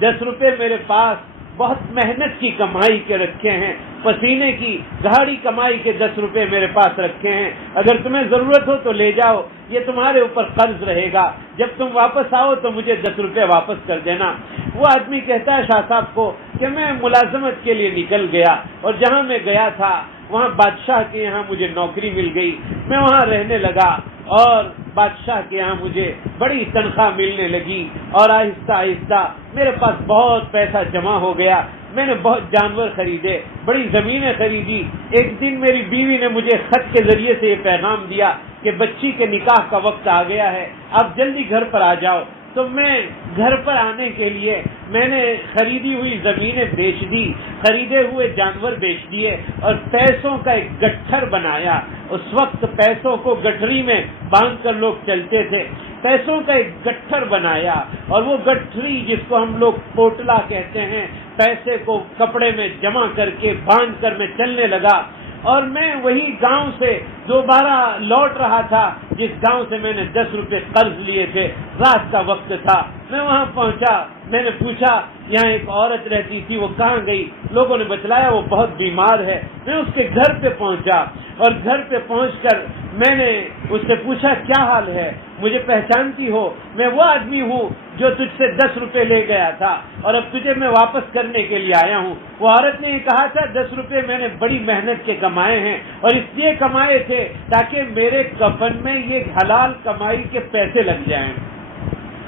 10 روپے میرے پاس بہت محنت کی کمائی کے رکھے ہیں، پسینے کی گاڑی کمائی کے 10 روپے میرے پاس رکھے ہیں، اگر تمہیں ضرورت ہو تو لے جاؤ، یہ تمہارے اوپر قرض رہے گا، جب تم واپس آؤ تو مجھے 10 روپے واپس کر دینا۔ وہ آدمی کہتا ہے شاہ صاحب کو کہ میں ملازمت کے لیے نکل گیا، اور جہاں میں گیا تھا وہاں بادشاہ کے یہاں مجھے نوکری مل گئی، میں وہاں رہنے لگا، اور بادشاہ کے یہاں مجھے بڑی تنخواہ ملنے لگی، اور آہستہ آہستہ میرے پاس بہت پیسہ جمع ہو گیا، میں نے بہت جانور خریدے، بڑی زمینیں خریدی۔ ایک دن میری بیوی نے مجھے خط کے ذریعے سے یہ پیغام دیا کہ بچی کے نکاح کا وقت آ گیا ہے، آپ جلدی گھر پر آ جاؤ۔ تو میں گھر پر آنے کے لیے میں نے خریدی ہوئی زمینیں بیچ دی، خریدے ہوئے جانور بیچ دیے، اور پیسوں کا ایک گٹھر بنایا۔ اس وقت پیسوں کو گٹھری میں باندھ کر لوگ چلتے تھے، پیسوں کا ایک گٹھر بنایا، اور وہ گٹھری جس کو ہم لوگ پوٹلا کہتے ہیں، پیسے کو کپڑے میں جمع کر کے باندھ کر میں چلنے لگا، اور میں وہی گاؤں سے دوبارہ لوٹ رہا تھا جس گاؤں سے میں نے 10 روپے قرض لیے تھے۔ رات کا وقت تھا، میں وہاں پہنچا، میں نے پوچھا یہاں ایک عورت رہتی تھی، وہ کہاں گئی؟ لوگوں نے بتلایا وہ بہت بیمار ہے۔ میں اس کے گھر پہ پہنچا، اور گھر پہ پہنچ کر میں نے اس سے پوچھا کیا حال ہے، مجھے پہچانتی ہو؟ میں وہ آدمی ہوں جو تجھ سے 10 روپے لے گیا تھا، اور اب تجھے میں واپس کرنے کے لیے آیا ہوں۔ وہ عورت نے یہ کہا تھا 10 روپے میں نے بڑی محنت کے کمائے ہیں، اور اس لیے کمائے تھے تاکہ میرے کفن میں یہ حلال کمائی کے پیسے لگ جائیں۔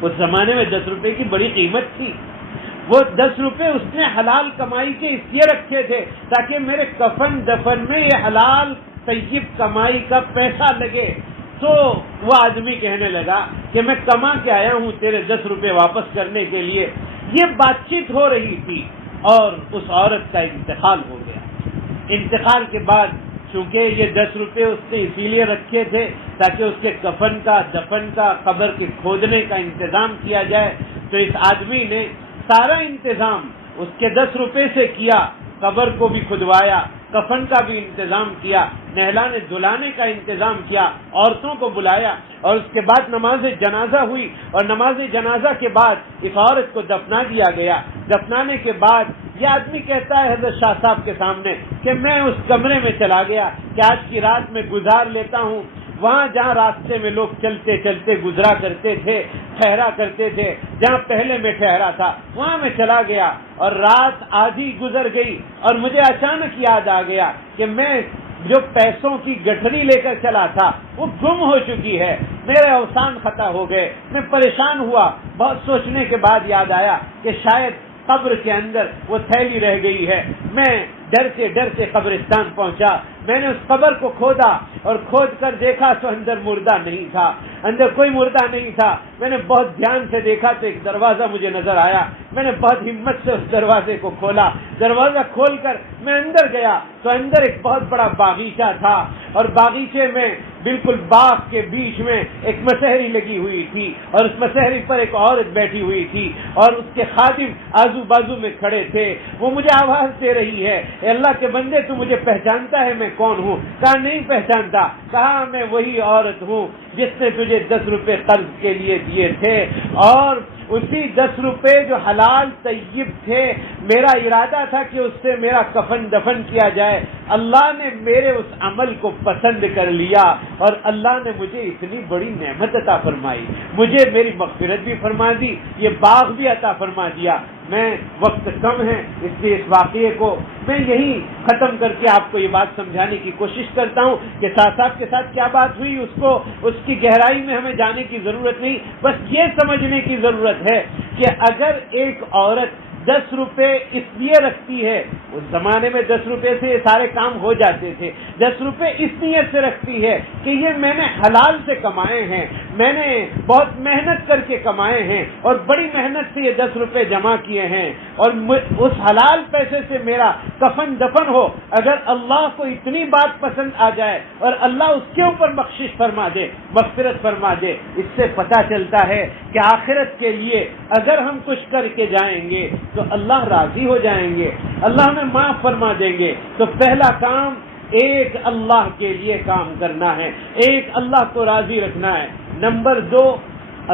اس زمانے میں 10 روپے کی بڑی قیمت تھی، وہ 10 روپے اس نے حلال کمائی کے اس لیے رکھے تھے تاکہ میرے کفن دفن میں یہ حلال طیب کمائی کا پیسہ لگے۔ تو وہ آدمی کہنے لگا کہ میں کما کے آیا ہوں تیرے 10 روپے واپس کرنے کے لیے۔ یہ بات چیت ہو رہی تھی، اور اس عورت کا انتقال ہو گیا۔ انتقال کے بعد چونکہ یہ 10 روپے اس نے اسی لیے رکھے تھے تاکہ اس کے کفن کا، دفن کا، قبر کے کھودنے کا انتظام کیا جائے، تو اس آدمی نے سارا انتظام اس کے 10 روپے سے کیا، قبر کو بھی کھدوایا، کفن کا بھی انتظام کیا، نہلانے دھلانے کا انتظام کیا، عورتوں کو بلایا، اور اس کے بعد نماز جنازہ ہوئی، اور نماز جنازہ کے بعد اس عورت کو دفنا دیا گیا۔ دفنانے کے بعد یہ آدمی کہتا ہے حضرت شاہ صاحب کے سامنے کہ میں اس کمرے میں چلا گیا کہ آج کی رات میں گزار لیتا ہوں، وہاں جہاں راستے میں لوگ چلتے چلتے گزرا کرتے تھے، ٹھہرا کرتے تھے، جہاں پہلے میں ٹھہرا تھا وہاں میں چلا گیا، اور رات آدھی گزر گئی، اور مجھے اچانک یاد آ گیا کہ میں جو پیسوں کی گٹھری لے کر چلا تھا وہ گم ہو چکی ہے، میرے اوسان خطا ہو گئے۔ میں پریشان ہوا، بہت سوچنے کے بعد یاد آیا کہ شاید قبر کے اندر وہ تھیلی رہ گئی ہے۔ میں ڈرتے ڈرتے قبرستان پہنچا، میں نے اس قبر کو کھودا، اور کھود کر دیکھا تو اندر مردہ نہیں تھا، اندر کوئی مردہ نہیں تھا۔ میں نے بہت دھیان سے دیکھا تو ایک دروازہ مجھے نظر آیا، میں نے بہت ہمت سے اس دروازے کو کھولا، دروازہ کھول کر میں اندر گیا تو اندر ایک بہت بڑا باغیچہ تھا، اور باغیچے میں بالکل باغ کے بیچ میں ایک مسحری لگی ہوئی تھی، اور اس مسحری پر ایک عورت بیٹھی ہوئی تھی، اور اس کے خادم آزو بازو میں کھڑے تھے۔ وہ مجھے آواز دے رہی ہے، اے اللہ کے بندے تو مجھے پہچانتا ہے میں کون ہوں؟ کہا نہیں پہچانتا۔ کہا میں وہی عورت ہوں جس نے تجھے 10 روپے قرض کے لیے دیے تھے، اور اسی 10 روپے جو حلال طیب تھے، میرا ارادہ تھا کہ اس سے میرا کفن دفن کیا جائے، اللہ نے میرے اس عمل کو پسند کر لیا، اور اللہ نے مجھے اتنی بڑی نعمت عطا فرمائی، مجھے میری مغفرت بھی فرما دی، یہ باغ بھی عطا فرما دیا۔ میں وقت کم ہے اس لیے اس واقعے کو میں یہی ختم کر کے آپ کو یہ بات سمجھانے کی کوشش کرتا ہوں کہ صاحب کے ساتھ کیا بات ہوئی اس کی گہرائی میں ہمیں جانے کی ضرورت نہیں، بس یہ سمجھنے کی ضرورت ہے کہ اگر ایک عورت 10 روپے اس لیے رکھتی ہے، اس زمانے میں 10 روپے سے یہ سارے کام ہو جاتے تھے، 10 روپے اس نیت سے رکھتی ہے کہ یہ میں نے حلال سے کمائے ہیں، میں نے بہت محنت کر کے کمائے ہیں، اور بڑی محنت سے یہ 10 روپے جمع کیے ہیں، اور اس حلال پیسے سے میرا کفن دفن ہو، اگر اللہ کو اتنی بات پسند آ جائے اور اللہ اس کے اوپر بخشش فرما دے، مغفرت فرما دے، اس سے پتہ چلتا ہے کہ آخرت کے لیے اگر ہم کچھ کر کے جائیں گے تو اللہ راضی ہو جائیں گے، اللہ ہمیں معاف فرما دیں گے۔ تو پہلا کام ایک اللہ کے لیے کام کرنا ہے، ایک اللہ کو راضی رکھنا ہے۔ نمبر 2،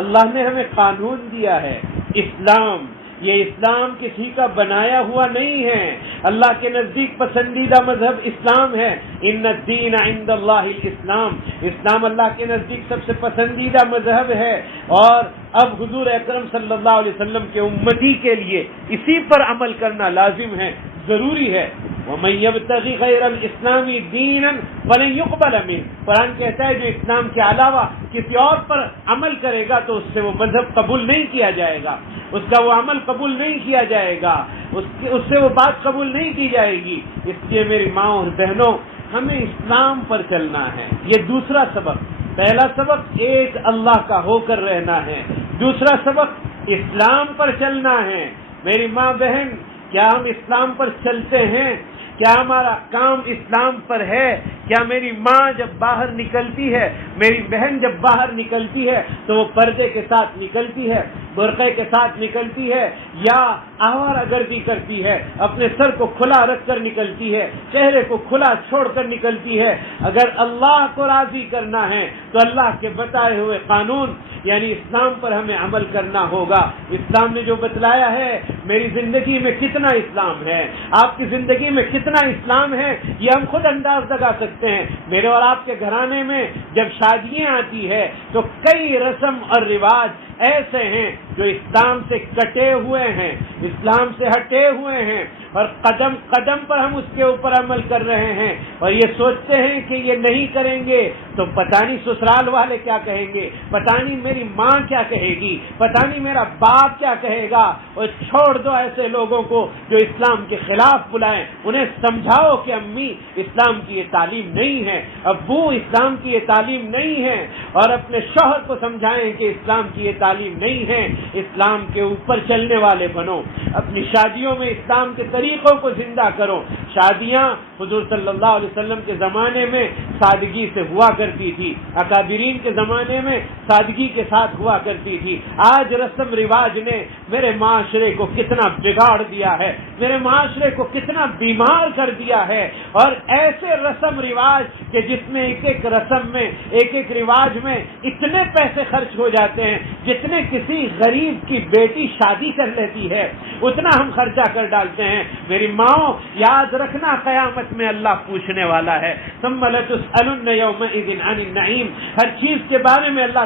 اللہ نے ہمیں قانون دیا ہے، اسلام، یہ اسلام کسی کا بنایا ہوا نہیں ہے، اللہ کے نزدیک پسندیدہ مذہب اسلام ہے۔ ان الدین عند اللہ الاسلام، اسلام اللہ کے نزدیک سب سے پسندیدہ مذہب ہے، اور اب حضور اکرم صلی اللہ علیہ وسلم کے امتی کے لیے اسی پر عمل کرنا لازم ہے، ضروری ہے۔ وَمَن يَبْتَغِ غَيْرَ الْإِسْلَامِ دِينًا فَلَن يُقْبَلَ مِنْهُ، قرآن کہتا ہے جو اسلام کے علاوہ کسی اور پر عمل کرے گا تو اس سے وہ مذہب قبول نہیں کیا جائے گا، اس کا وہ عمل قبول نہیں کیا جائے گا، اس سے وہ بات قبول نہیں کی جائے گی۔ اس لیے میری ماں اور بہنوں، ہمیں اسلام پر چلنا ہے۔ یہ دوسرا سبق، پہلا سبق ایک اللہ کا ہو کر رہنا ہے، دوسرا سبق اسلام پر چلنا ہے۔ میری ماں بہن، کیا ہم اسلام پر چلتے ہیں؟ کیا ہمارا کام اسلام پر ہے؟ کیا میری ماں جب باہر نکلتی ہے، میری بہن جب باہر نکلتی ہے تو وہ پردے کے ساتھ نکلتی ہے، برقعے کے ساتھ نکلتی ہے، یا آوارہ گردی کرتی ہے، اپنے سر کو کھلا رکھ کر نکلتی ہے، چہرے کو کھلا چھوڑ کر نکلتی ہے؟ اگر اللہ کو راضی کرنا ہے تو اللہ کے بتائے ہوئے قانون یعنی اسلام پر ہمیں عمل کرنا ہوگا۔ اسلام نے جو بتلایا ہے، میری زندگی میں کتنا اسلام ہے، آپ کی زندگی میں کتنا اسلام ہے، یہ ہم خود انداز لگا سکتے ہیں۔ میرے اور آپ کے گھرانے میں جب شادیاں آتی ہے تو کئی رسم اور رواج ایسے ہیں جو اسلام سے کٹے ہوئے ہیں، اسلام سے ہٹے ہوئے ہیں، اور قدم قدم پر ہم اس کے اوپر عمل کر رہے ہیں، اور یہ سوچتے ہیں کہ یہ نہیں کریں گے تو پتہ نہیں سسرال والے کیا کہیں گے، پتہ نہیں میری ماں کیا کہے گی، پتہ نہیں میرا باپ کیا کہے گا۔ اور چھوڑ دو ایسے لوگوں کو جو اسلام کے خلاف بلائیں، انہیں سمجھاؤ کہ امی اسلام کی یہ تعلیم نہیں ہے، ابو اسلام کی یہ تعلیم نہیں ہے، اور اپنے شوہر کو سمجھائیں کہ اسلام کی یہ تعلیم نہیں ہے۔ اسلام کے اوپر چلنے والے بنو، اپنی شادیوں میں اسلام کے طریقوں کو زندہ کرو۔ شادیاں حضور صلی اللہ علیہ وسلم کے زمانے میں سادگی سے ہوا کرتی تھی، اکابرین کے زمانے میں سادگی کے ساتھ ہوا کرتی تھی۔ آج رسم رواج نے میرے معاشرے کو کتنا بگاڑ دیا ہے، میرے معاشرے کو کتنا بیمار کر دیا ہے، اور ایسے رسم رواج کہ جس میں ایک ایک رسم میں، ایک ایک رواج میں اتنے پیسے خرچ ہو جاتے ہیں جتنے کسی غریب کی بیٹی شادی کر لیتی ہے، اتنا ہم خرچہ کر ڈالتے ہیں۔ میری ماں، یاد رکھنا قیامت میں اللہ پوچھنے والا ہے، ثم لتسألن یومئذ عن النعیم، ہر چیز کے بارے میں اللہ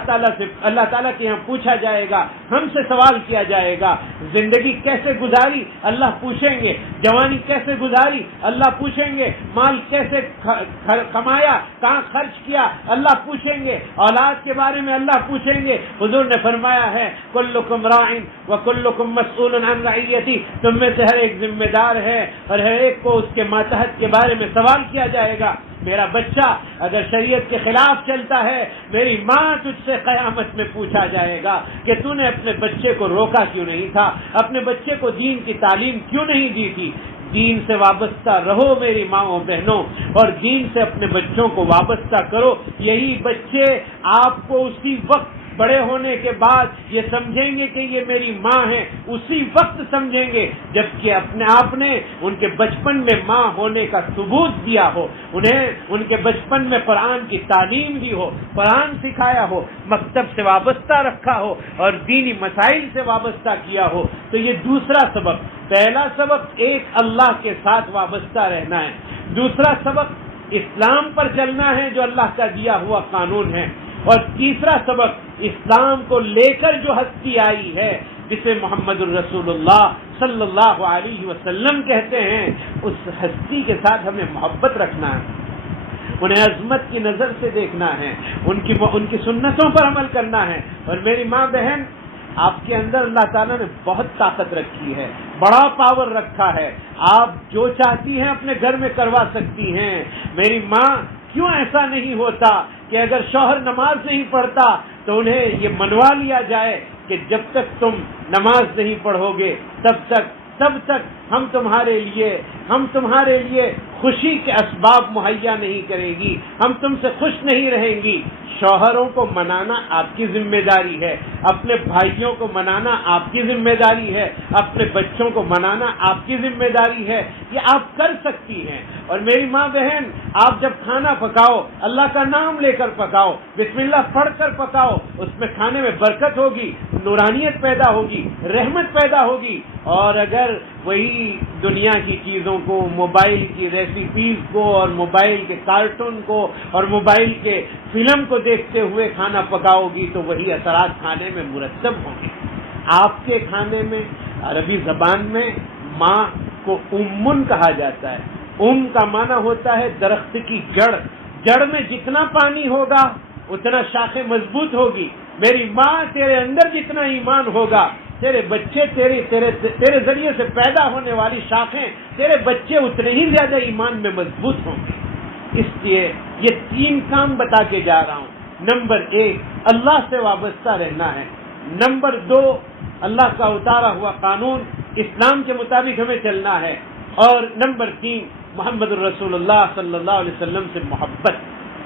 تعالیٰ کے یہاں پوچھا جائے گا، ہم سے سوال کیا جائے گا۔ زندگی کیسے گزاری اللہ پوچھیں گے، جوانی کیسے گزاری اللہ پوچھیں گے، مال کیسے کمایا، کہاں خرچ کیا اللہ پوچھیں گے، اولاد کے بارے میں اللہ پوچھیں گے۔ حضور نے فرمایا ہے کلکم راع وکلکم مسئول عن رعیتی، تم میں سے ہر ایک ذمہ دار ہے اور ہر ایک کو اس کے ماتحت کے بارے میں سوال کیا جائے گا۔ میرا بچہ اگر شریعت کے خلاف چلتا ہے، میری ماں تجھ سے قیامت میں پوچھا جائے گا کہ تو نے اپنے بچے کو روکا کیوں نہیں تھا، اپنے بچے کو دین کی تعلیم کیوں نہیں دی تھی۔ دین سے وابستہ رہو میری ماؤں بہنوں، اور دین سے اپنے بچوں کو وابستہ کرو۔ یہی بچے آپ کو اسی وقت بڑے ہونے کے بعد یہ سمجھیں گے کہ یہ میری ماں ہے، اسی وقت سمجھیں گے جبکہ اپنے آپ نے ان کے بچپن میں ماں ہونے کا ثبوت دیا ہو، انہیں ان کے بچپن میں قرآن کی تعلیم دی ہو، قرآن سکھایا ہو، مکتب سے وابستہ رکھا ہو اور دینی مسائل سے وابستہ کیا ہو۔ تو یہ دوسرا سبق، پہلا سبق ایک اللہ کے ساتھ وابستہ رہنا ہے، دوسرا سبق اسلام پر چلنا ہے جو اللہ کا دیا ہوا قانون ہے، اور تیسرا سبق اسلام کو لے کر جو ہستی آئی ہے جسے محمد الرسول اللہ صلی اللہ علیہ وسلم کہتے ہیں، اس ہستی کے ساتھ ہمیں محبت رکھنا ہے، انہیں عظمت کی نظر سے دیکھنا ہے، ان کی سنتوں پر عمل کرنا ہے۔ اور میری ماں بہن، آپ کے اندر اللہ تعالیٰ نے بہت طاقت رکھی ہے، بڑا پاور رکھا ہے، آپ جو چاہتی ہیں اپنے گھر میں کروا سکتی ہیں۔ میری ماں، کیوں ایسا نہیں ہوتا کہ اگر شوہر نماز نہیں پڑھتا تو انہیں یہ منوا لیا جائے کہ جب تک تم نماز نہیں پڑھو گے تب تک ہم تمہارے لیے خوشی کے اسباب مہیا نہیں کرے گی، ہم تم سے خوش نہیں رہیں گی۔ شوہروں کو منانا آپ کی ذمہ داری ہے، اپنے بھائیوں کو منانا آپ کی ذمہ داری ہے، اپنے بچوں کو منانا آپ کی ذمہ داری ہے، یہ آپ کر سکتی ہیں۔ اور میری ماں بہن، آپ جب کھانا پکاؤ اللہ کا نام لے کر پکاؤ، بسم اللہ پڑھ کر پکاؤ، اس میں کھانے میں برکت ہوگی، نورانیت پیدا ہوگی، رحمت پیدا ہوگی. اور اگر وہی دنیا کی چیزوں کو، موبائل کی ریسیپیز کو اور موبائل کے کارٹون کو اور موبائل کے فلم کو دیکھتے ہوئے کھانا پکاؤ گی تو وہی اثرات کھانے میں مرتب ہوں گے. آپ کے کھانے میں عربی زبان میں ماں کو امن کہا جاتا ہے. ام کا معنی ہوتا ہے درخت کی جڑ. جڑ میں جتنا پانی ہوگا اتنا شاخیں مضبوط ہوگی. میری ماں تیرے اندر جتنا ایمان ہوگا، تیرے بچے تیرے ذریعے سے پیدا ہونے والی شاخیں، تیرے بچے اتنے ہی زیادہ ایمان میں مضبوط ہوں گے. اس لیے یہ 3 کام بتا کے جا رہا ہوں. نمبر 1 اللہ سے وابستہ رہنا ہے. نمبر 2 اللہ کا اتارا ہوا قانون اسلام کے مطابق ہمیں چلنا ہے. اور نمبر 3 محمد الرسول اللہ صلی اللہ علیہ وسلم سے محبت.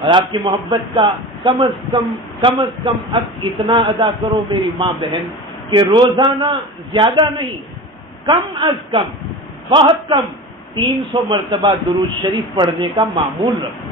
اور آپ کی محبت کا کم از کم اب اتنا ادا کرو میری ماں بہن کہ روزانہ، زیادہ نہیں، کم از کم، بہت کم 300 مرتبہ درود شریف پڑھنے کا معمول رکھو.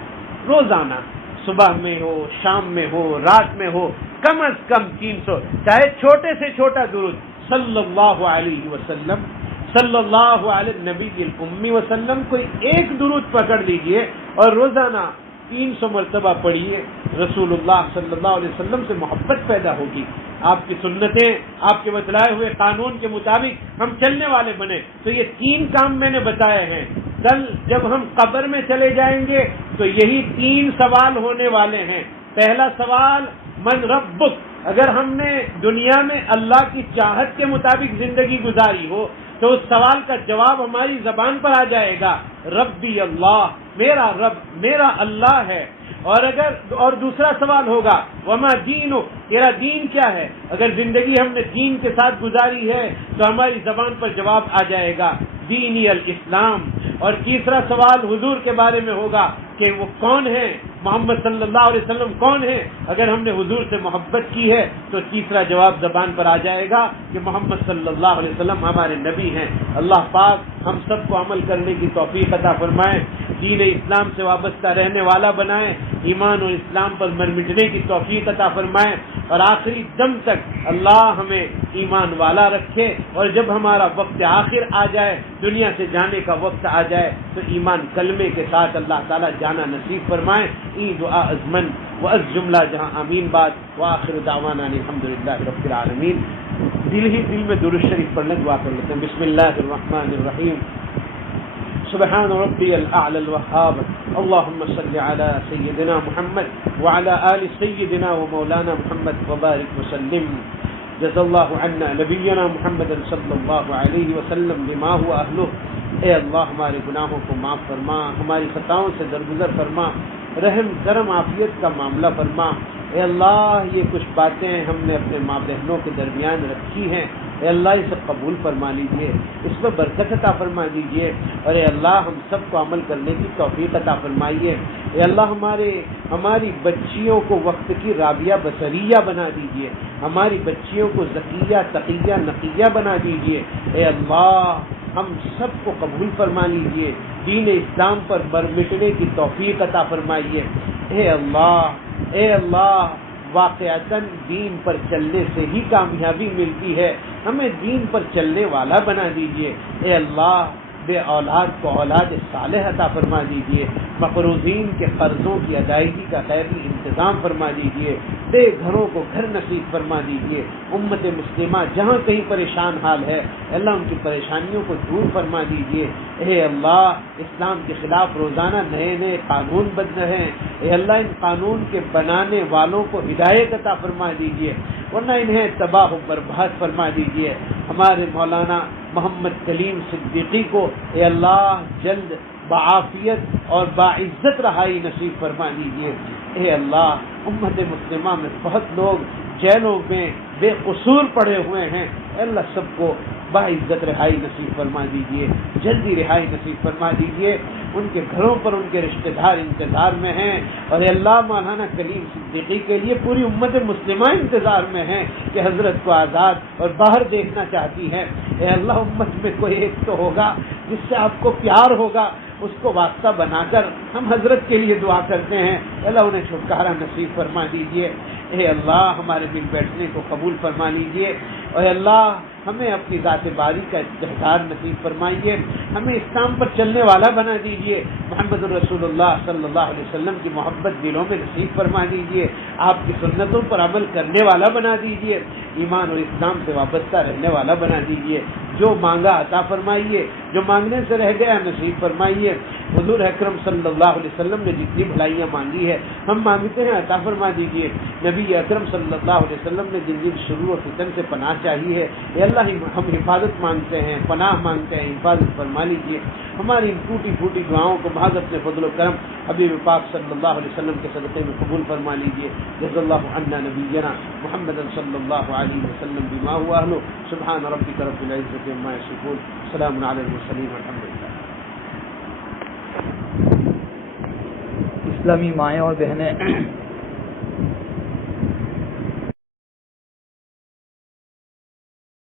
روزانہ، صبح میں ہو، شام میں ہو، رات میں ہو، کم از کم 300. چاہے چھوٹے سے چھوٹا درود صلی اللہ علیہ وسلم، صلی اللہ علیہ نبی الامی وسلم، کوئی ایک درود پکڑ لیجئے اور روزانہ 300 مرتبہ پڑھیے. رسول اللہ صلی اللہ علیہ وسلم سے محبت پیدا ہوگی. آپ کی سنتیں، آپ کے بتلائے ہوئے قانون کے مطابق ہم چلنے والے بنے. تو یہ 3 کام میں نے بتائے ہیں. کل جب ہم قبر میں چلے جائیں گے تو یہی 3 سوال ہونے والے ہیں. پہلا سوال من ربک. اگر ہم نے دنیا میں اللہ کی چاہت کے مطابق زندگی گزاری ہو تو اس سوال کا جواب ہماری زبان پر آ جائے گا، ربی اللہ، میرا رب، میرا اللہ ہے. اور دوسرا سوال ہوگا وما دینک، تیرا دین کیا ہے. اگر زندگی ہم نے دین کے ساتھ گزاری ہے تو ہماری زبان پر جواب آ جائے گا دینی الاسلام. اور تیسرا سوال حضور کے بارے میں ہوگا کہ وہ کون ہے، محمد صلی اللہ علیہ وسلم کون ہے. اگر ہم نے حضور سے محبت کی ہے تو تیسرا جواب زبان پر آ جائے گا کہ محمد صلی اللہ علیہ وسلم ہمارے نبی ہیں. اللہ پاک ہم سب کو عمل کرنے کی توفیق عطا فرمائے، دین اسلام سے وابستہ رہنے والا بنائے، ایمان اور اسلام پر مر مٹنے کی توفیق عطا فرمائے، اور آخری دم تک اللہ ہمیں ایمان والا رکھے. اور جب ہمارا وقت آخر آ جائے، دنیا سے جانے کا وقت آ جائے، تو ایمان کلمے کے ساتھ اللہ تعالیٰ جانا نصیب فرمائے. این دعا ازمن و از جملہ جہاں آمین بات وآخر دعوانا الحمدللہ رب العالمین. دل میں درود شریف پڑھنے دعا کر لیتے ہیں. بسم اللہ الرحمن الرحیم. سبحان ربی الاعلی الوہاب. اللہم صل علی سیدنا محمد وعلی آل سیدنا و مولانا محمد وبارک وسلم. جزا اللہ عنا نبینا محمد صلی اللہ علیہ وسلم بما هو اہلہ. اے اللہ ہمارے گناہوں کو معاف فرما، ہماری خطاؤں سے درگزر فرما، رحم کرم عافیت کا معاملہ فرما. اے اللہ یہ کچھ باتیں ہم نے اپنے ماں بہنوں کے درمیان رکھی ہیں، اے اللہ اسے قبول فرما لیجئے، اس میں برکت عطا فرما دیجئے. اور اے اللہ ہم سب کو عمل کرنے کی توفیق عطا فرمائیے. اے اللہ ہماری بچیوں کو وقت کی رابعہ بصریہ بنا دیجئے، ہماری بچیوں کو ذکیہ تقیہ نقیہ بنا دیجئے. اے اللہ ہم سب کو قبول فرما لیجئے، دین اسلام پر بر مٹنے کی توفیق عطا فرمائیے. اے اللہ واقعتاً دین پر چلنے سے ہی کامیابی ملتی ہے، ہمیں دین پر چلنے والا بنا دیجئے. اے اللہ بے اولاد کو اولاد صالح عطا فرما دیجئے، مقروضین کے قرضوں کی ادائیگی کا خیری انتظام فرما دیجئے، بے گھروں کو گھر نصیب فرما دیجئے. امت مسلمہ جہاں کہیں پریشان حال ہے اللہ ان کی پریشانیوں کو دور فرما دیجئے. اے اللہ اسلام کے خلاف روزانہ نئے قانون بن رہے ہیں، اے اللہ ان قانون کے بنانے والوں کو ہدایت عطا فرما دیجئے، ورنہ انہیں تباہ و برباد فرما دیجئے. ہمارے مولانا محمد کلیم صدیقی کو اے اللہ جلد بعافیت اور باعزت رہائی نصیب فرما دیجئے. اے اللہ امت مسلمہ میں بہت لوگ جیلوں میں بے قصور پڑے ہوئے ہیں، اے اللہ سب کو باعزت رہائی نصیب فرما دیجئے، جلدی رہائی نصیب فرما دیجئے. ان کے گھروں پر ان کے رشتہ دار انتظار میں ہیں، اور اے اللہ مولانا کلیم صدیقی کے لیے پوری امت مسلمہ انتظار میں ہیں کہ حضرت کو آزاد اور باہر دیکھنا چاہتی ہے. اے اللہ امت میں کوئی ایک تو ہوگا جس سے آپ کو پیار ہوگا، اس کو واسطہ بنا کر ہم حضرت کے لیے دعا کرتے ہیں. اللہ انہیں چھٹکارا نصیب فرما دیجئے. اے اللہ ہمارے مل بیٹھنے کو قبول فرما لیجئے، اور اے اللہ ہمیں اپنی ذات باری کا جہدار نصیب فرمائیے، ہمیں اسلام پر چلنے والا بنا دیجئے، محمد الرسول اللہ صلی اللہ علیہ وسلم کی محبت دلوں میں نصیب فرما دیجئے، آپ کی سنتوں پر عمل کرنے والا بنا دیجئے، ایمان اور اسلام سے وابستہ رہنے والا بنا دیجئے، جو مانگا عطا فرمائیے، جو مانگنے سے رہ گیا نصیب فرمائیے۔ حضور اکرم صلی اللہ علیہ وسلم نے جتنی بھلائیاں مانگی ہے ہم مانگتے ہیں عطا فرما دیجئے، نبی اکرم صلی اللہ علیہ وسلم نے جن جن شرور و فتن سے پناہ چاہی ہے، اے اللہ ہم حفاظت مانگتے ہیں، پناہ مانگتے ہیں، حفاظت فرما لیجئے، ہماری ان ٹوٹی پھوٹی دعاؤں کو محض اپنے فضل و کرم حبیب پاک صلی اللہ علیہ وسلم کے صدقے میں قبول فرما لیجئے۔ جزا اللہ عنا نبینا محمد صلی اللہ علیہ وسلم بما هو اہلہ، سبحان ربک رب العزۃ عما یصفون، سلام علی المرسلین والحمد للہ۔ اسلامی مائیں اور بہنیں،